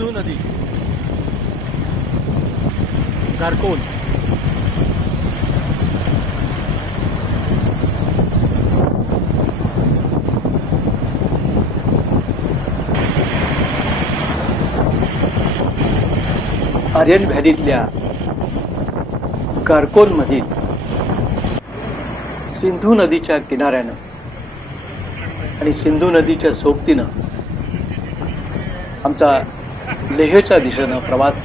सिंधू नदी. गारकोल. आर्यन व्हॅलीतल्या गारकोलमधील सिंधू नदीच्या किनाऱ्यानं आणि सिंधू नदीच्या सोबतीनं आमचा लेहच्या दिशेनं प्रवास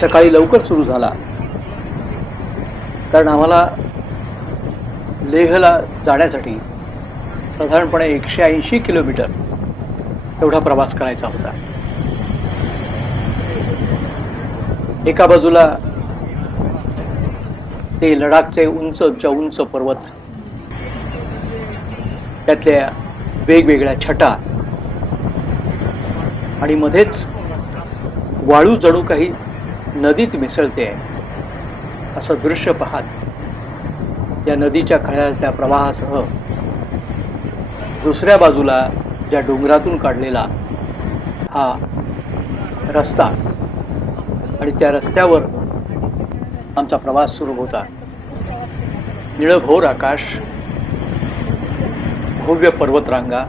सकाळी लवकर सुरू झाला. कारण आम्हाला लेहला जाण्यासाठी साधारणपणे एकशे ऐंशी किलोमीटर एवढा प्रवास करायचा होता. एका बाजूला ते लडाखचे उंचच्या उंच पर्वत त्यातल्या वेगवेगळ्या छटा आणि मध्येच वाळू जणू काही नदीत मिसळते. असं दृश्य पाहत या नदीच्या खळ्याच्या प्रवाहासह दुसऱ्या बाजूला ज्या डोंगरातून काढलेला हा रस्ता आणि त्या रस्त्यावर आमचा प्रवास सुरू होता. निळभोर आकाश भव्य पर्वतरांगा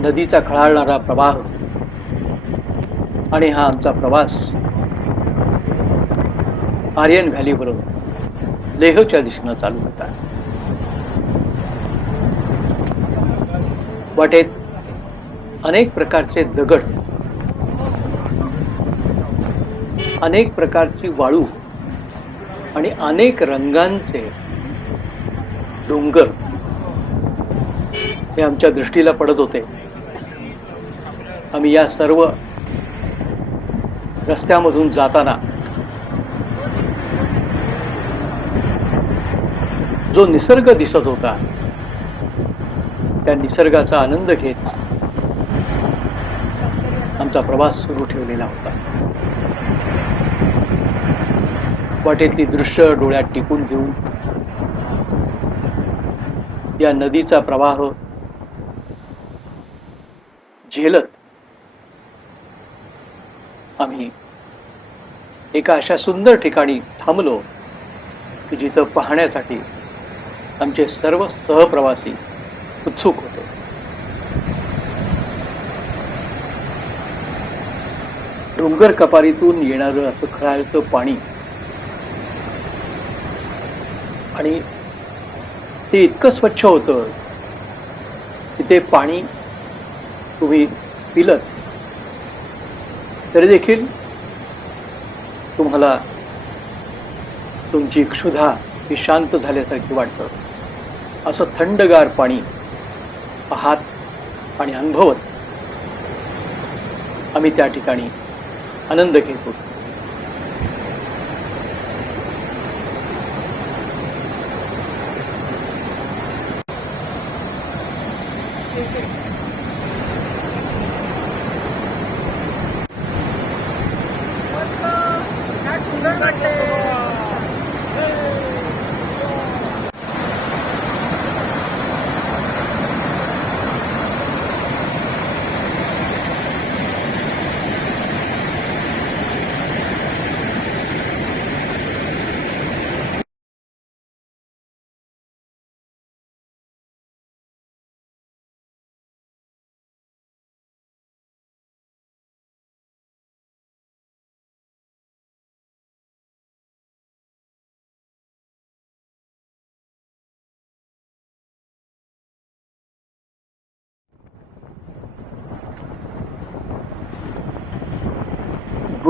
नदीचा खळाळणारा प्रवाह आणि हा आमचा प्रवास आर्यन व्हॅलीवरून लेहच्या दिशेनं चालू होता वाटेत अनेक प्रकारचे दगड अनेक प्रकारची वाळू आणि अनेक रंगांचे डोंगर हे आमच्या दृष्टीला पडत होते. आम्ही या सर्व रस्त्यामधून जाताना जो निसर्ग दिसत होता त्या निसर्गाचा आनंद घेत आमचा प्रवास सुरू ठेवलेला होता. वाटेतली दृश्य डोळ्यात टिकून घेऊन या नदीचा प्रवाह झेलत आम्ही एका अशा सुंदर ठिकाणी थांबलो की जिथं पाहण्यासाठी आमचे सर्व सहप्रवासी उत्सुक होते. डोंगर कपारीतून येणारं असं खरायचं पाणी आणि ते इतकं स्वच्छ होतं की ते पाणी तुम्ही पिलत. तरी देखील तुम्हाला तुमची क्षुधा ही शांत झाल्यासारखी वाटतं असं थंडगार पाणी पाहात आणि अनुभवत आम्ही त्या ठिकाणी आनंद घेतो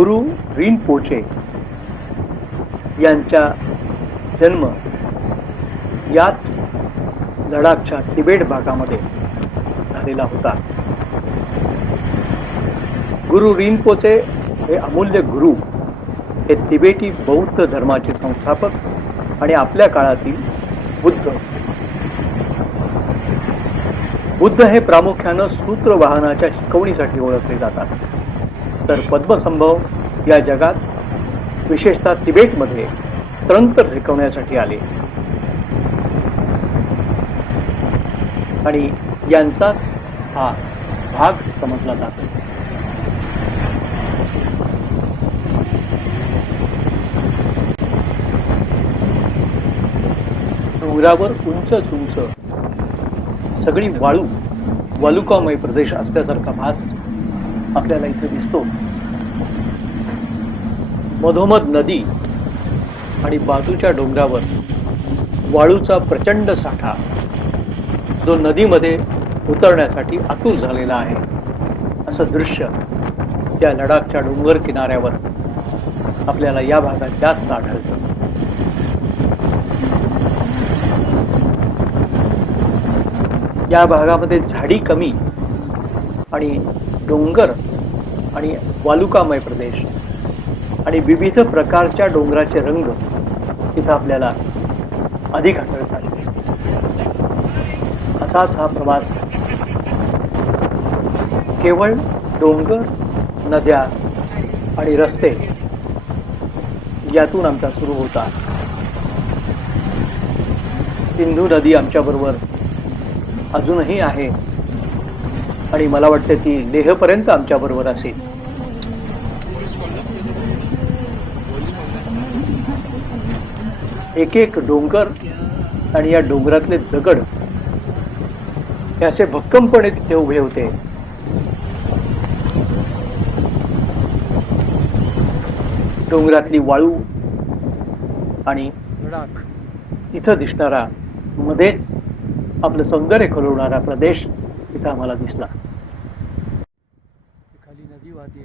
गुरु रीन पोचे यांचा जन्म याच लडाखच्या तिबेट भागामध्ये झालेला होता. गुरु रिनपोचे हे अमूल्य गुरु हे तिबेटी बौद्ध धर्माचे संस्थापक आणि आपल्या काळातील बुद्ध. बुद्ध हे प्रामुख्यानं सूत्र वाहनाच्या शिकवणीसाठी ओळखले जातात. तर पद्मसंभव या जगात विशेषतः तिबेटमध्ये तंत्र शिकवण्यासाठी आले. आणि यांचाच हा भाग समजला जातो. डोंगरावर उंचच उंच सगळी वाळू वालुकामय प्रदेश असल्यासारखा भास आपल्याला इथे दिसतो. मधोमध नदी आणि बाजूच्या डोंगरावर वाळूचा प्रचंड साठा जो नदीमध्ये उतरण्यासाठी आतूर झालेला आहे. असं दृश्य त्या लडाखच्या डोंगर किनाऱ्यावर आपल्याला या भागात जास्त आढळतं. या भागामध्ये झाडी कमी आणि डोंगर आणि वालुकामय प्रदेश आणि विविध प्रकारच्या डोंगराचे रंग तिथं आपल्याला अधिक आढळतात. असाच हा प्रवास केवळ डोंगर नद्या आणि रस्ते यातून आमचा सुरू होता. सिंधू नदी आमच्याबरोबर अजूनही आहे. आणि मला वाटतं ती लेहपर्यंत आमच्याबरोबर असेल. एक एक डोंगर आणि या डोंगरातले दगड हे असे भक्कमपणे तिथे उभे होते. डोंगरातली वाळू आणि तिथं दिसणारा मध्येच आपलं सौंदर्य खुलवणारा प्रदेश इथं आम्हाला दिसला. जाते. नदी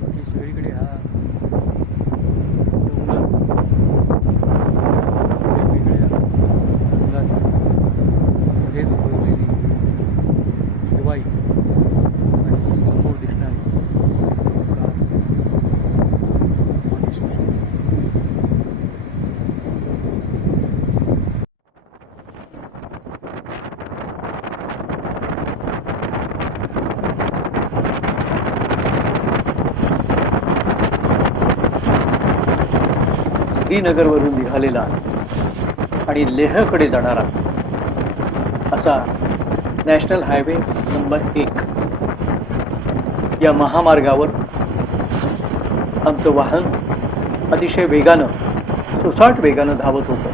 बाकी सगळीकडे हा डोंगर वेगवेगळ्या रंगाचा मध्येच उगवलेली हिरवाई आणि समोर दिसणारी डोंगर आणि सुशी. श्रीनगरवरून निघालेला आणि लेहकडे जाणारा असा नॅशनल हायवे नंबर एक. या महामार्गावर आमचं वाहन अतिशय वेगानं सुसाट वेगानं धावत होतं.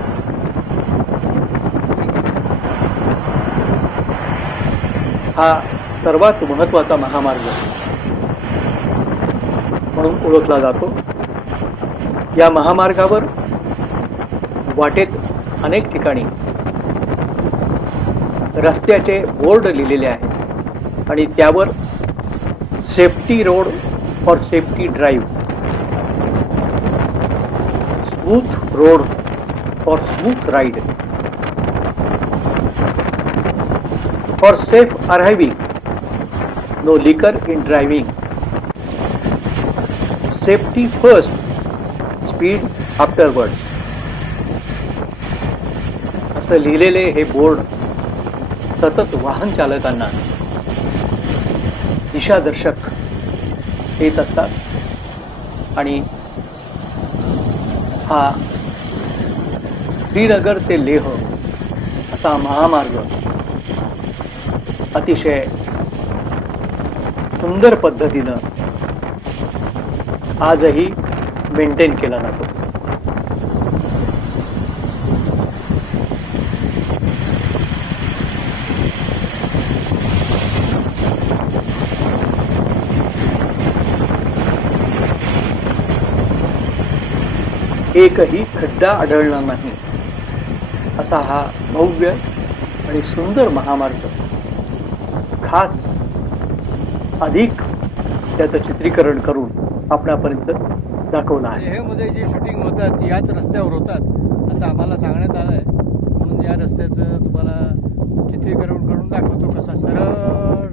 हा सर्वात महत्त्वाचा महामार्ग म्हणून ओळखला जातो. या महामार्गावर वाटेत अनेक ठिकाणी रस्त्याचे बोर्ड लिहिलेले आहेत आणि त्यावर safety road for safety drive smooth road for smooth ride for safe arriving no liquor in driving safety first speed afterwards असं लिहिलेले हे बोर्ड सतत वाहन चालकांना दिशादर्शक येत असतात. आणि हा श्रीनगर ते लेह असा महामार्ग अतिशय सुंदर पद्धतीनं आजही मेंटेन केला जातो. एकही खड्डा आढळला नाही. असा हा भव्य आणि सुंदर महामार्ग. खास अधिक त्याचं चित्रीकरण करून आपणापर्यंत दाखवलं आहे. मध्ये जी शूटिंग होतात याच रस्त्यावर होतात असं आम्हाला सांगण्यात आलं आहे. म्हणून या रस्त्याचं तुम्हाला चित्रीकरण करून दाखवतो कसा सरळ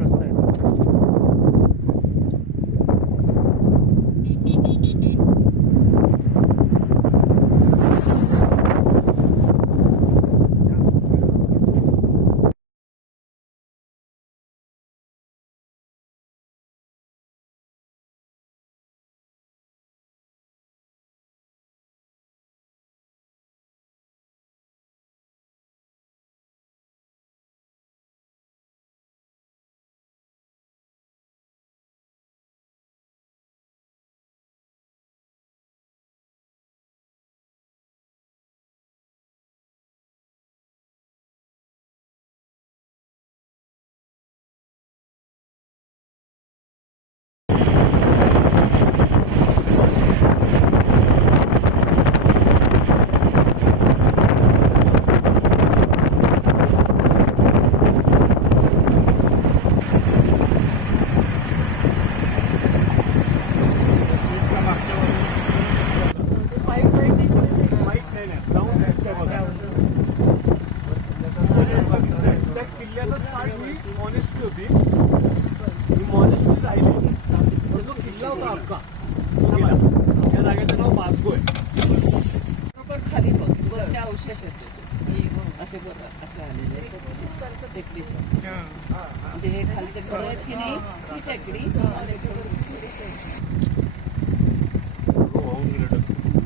असे आलेले. टेकडीच्या. म्हणजे हे खालीचे घर आहेत की नाही? ही टेकडी आणि त्याच्यावर थोडेसे अवशेष. हो, वाहून गेलं डबकं.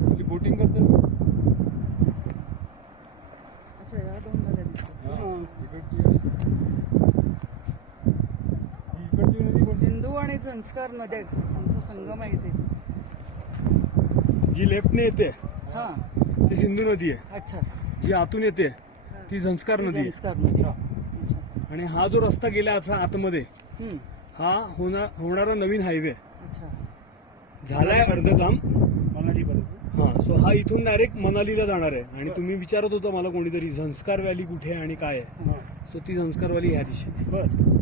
आपली बोटिंग करते अशा या दोन नद्या दिसतात. इकडची आणि- ही इकडची नदी कोणती? झंस्कार नद्या आमचा संगम आहे इथे. जी लेफ्टने येते हा. ती सिंधू नदी आहे. अच्छा. जी आतून येते ती झंस्कार नदी आहे. नदी. आणि हा जो रस्ता गेला असा आतमध्ये हम्म. हा होणार होणारा नवीन हायवे अच्छा. झालाय अर्ध काम हा सो हा इथून डायरेक्ट मनालीला जाणार आहे. आणि तुम्ही विचारत होता मला कोणीतरी झंस्कार व्हॅली कुठे आहे आणि काय आहे? सो ती झंस्कार व्हॅली ह्या दिशेने.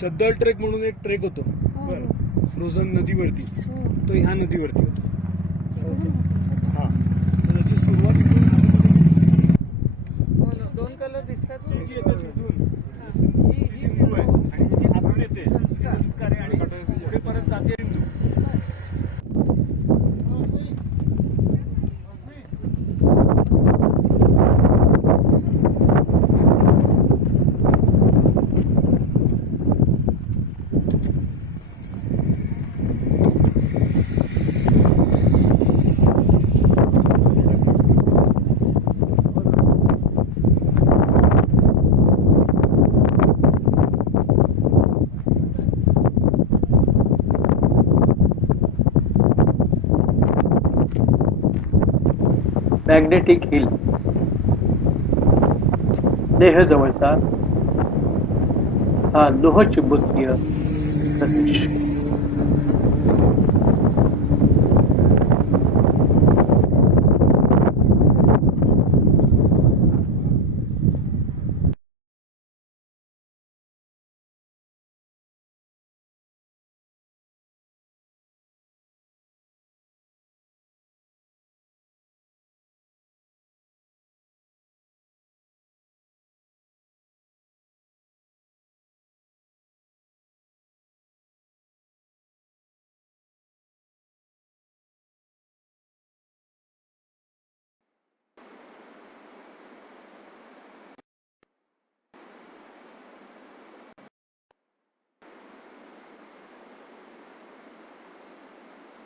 चद्दल ट्रेक म्हणून एक ट्रेक होतो. फ्रोझन नदीवरती. तो ह्या नदीवरती होतो हा तर त्याची सुरुवात इथून हो ना, दोन कलर दिसतात ही जी येते तिथून ही- ती ही सिंधू आहे सिंधू. आणि जी आतून येते ती संस्कार. संस्कार आहे आणि पुढे परत जाते सिंधू मॅग्नेटिक हिल. देह जवळचा हा लोह चुंबकीय प्रदेश.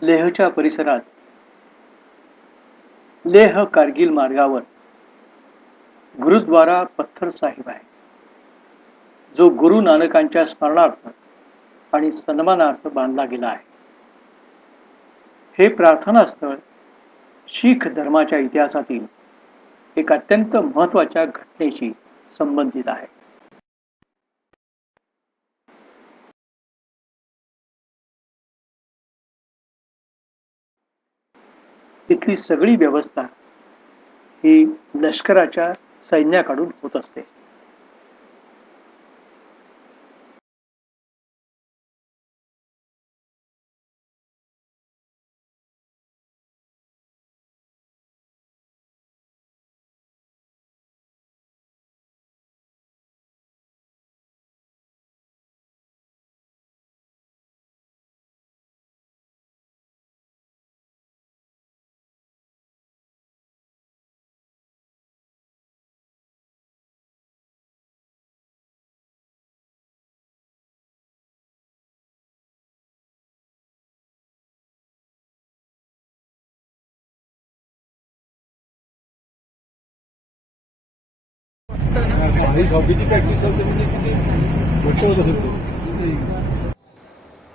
लेहच्या परिसरात. लेह कारगिल मार्गावर. गुरुद्वारा पत्थर साहिब आहे. जो गुरु नानकांच्या स्मरणार्थ आणि सन्मानार्थ बांधला गेला आहे. हे प्रार्थनास्थळ शीख धर्माच्या इतिहासातील एक अत्यंत महत्त्वाच्या घटनेशी संबंधित आहे. तिथली सगळी व्यवस्था ही लष्कराच्या सैन्याकडून होत असते.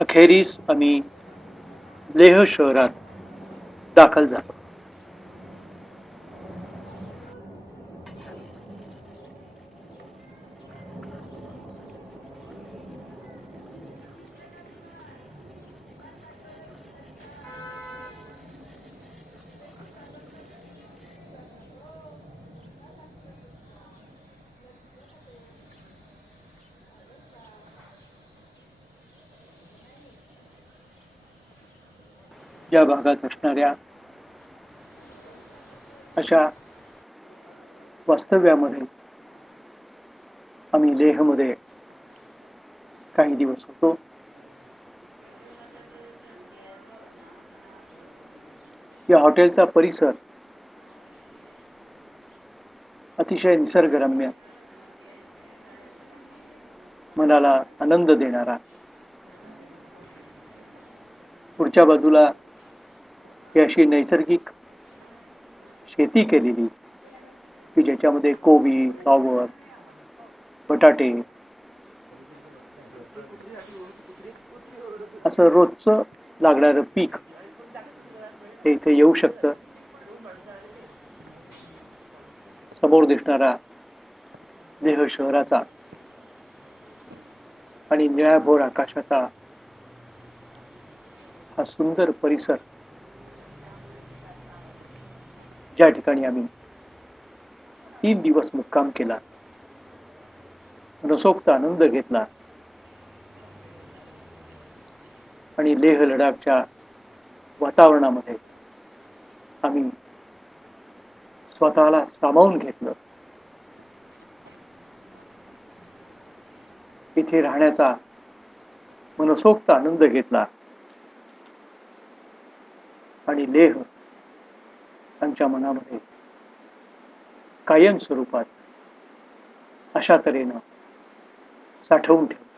अखेरीस आम्ही लेह शहरात दाखल झालो. या भागात असणाऱ्या अशा वास्तव्यामध्ये आम्ही लेहमध्ये काही दिवस होतो. या हॉटेलचा परिसर अतिशय निसर्गरम्य मनाला आनंद देणारा. पुढच्या बाजूला ही अशी नैसर्गिक शेती केलेली की ज्याच्यामध्ये कोबी फ्लॉवर बटाटे असं रोजचं लागणारं पीक हे इथे येऊ शकतं. समोर दिसणारा देह शहराचा आणि निळ्याभोर आकाशाचा हा सुंदर परिसर ज्या ठिकाणी आम्ही तीन दिवस मुक्काम केला मनसोक्त आनंद घेतला आणि लेह लडाखच्या वातावरणामध्ये आम्ही स्वतःला सामावून घेतलं. इथे राहण्याचा मनसोक्त आनंद घेतला आणि लेह त्यांच्या मनामध्ये कायम स्वरूपात अशा तऱ्हेनं साठवून ठेव